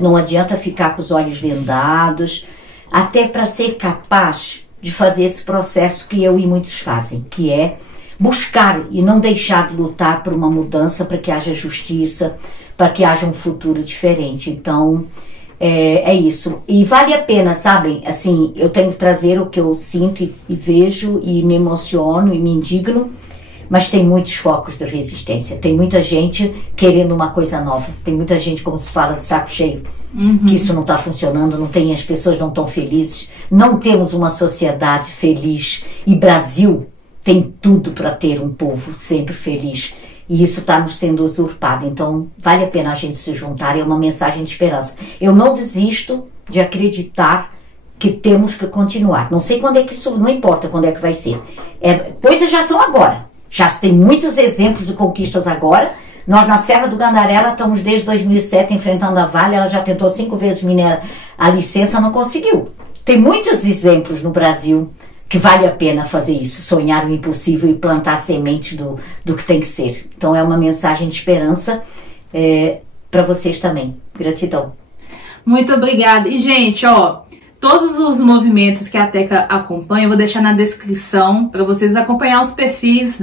Não adianta ficar com os olhos vendados. Até para ser capaz de fazer esse processo que eu e muitos fazem, que é buscar e não deixar de lutar por uma mudança, para que haja justiça, para que haja um futuro diferente. Então, é isso. E vale a pena, sabem? Assim, eu tenho que trazer o que eu sinto e vejo, e me emociono e me indigno, mas tem muitos focos de resistência. Tem muita gente querendo uma coisa nova. Tem muita gente, como se fala, de saco cheio, que isso não está funcionando, as pessoas não estão felizes. Não temos uma sociedade feliz. E Brasil tem tudo para ter um povo sempre feliz. E isso está nos sendo usurpado. Então, vale a pena a gente se juntar. É uma mensagem de esperança. Eu não desisto de acreditar que temos que continuar. Não sei quando é que isso... Não importa quando é que vai ser. Coisas já são agora. Já se tem muitos exemplos de conquistas agora. Nós, na Serra do Gandarela, estamos desde 2007 enfrentando a Vale. Ela já tentou 5 vezes a licença, não conseguiu. Tem muitos exemplos no Brasil que vale a pena fazer isso, sonhar o impossível e plantar sementes do que tem que ser. Então é uma mensagem de esperança para vocês também. Gratidão. Muito obrigada. E, gente, todos os movimentos que a Teca acompanha, eu vou deixar na descrição para vocês acompanhar os perfis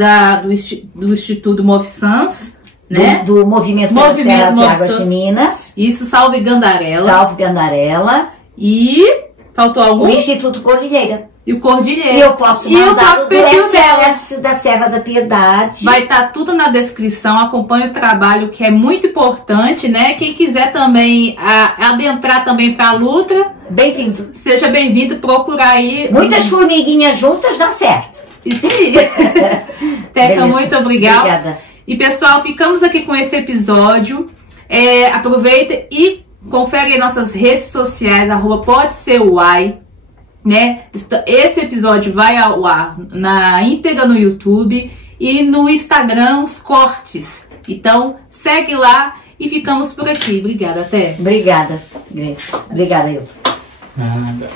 do Instituto MovSans, né? Do Movimento Pelas Águas de Minas. Isso, Salve Gandarela. Salve Gandarela. E faltou algum? O Instituto Cordilheira. E o Cordilheira. E eu posso mandar do SOS da Serra da Piedade. Vai estar tudo na descrição. Acompanhe o trabalho, que é muito importante, né? Quem quiser também adentrar também para a luta, bem-vindo. Seja bem-vindo, procurar aí. Muitas formiguinhas juntas dá certo. Isso aí. Teca, muito obrigada. Obrigada. E, pessoal, ficamos aqui com esse episódio. Aproveita e confere aí nossas redes sociais, @PodeSerUai. Né? Esse episódio vai ao ar na íntegra no YouTube e no Instagram, os cortes. Então, segue lá e ficamos por aqui. Obrigada, Té. Obrigada, Grace. Obrigada, Hilton. Nada.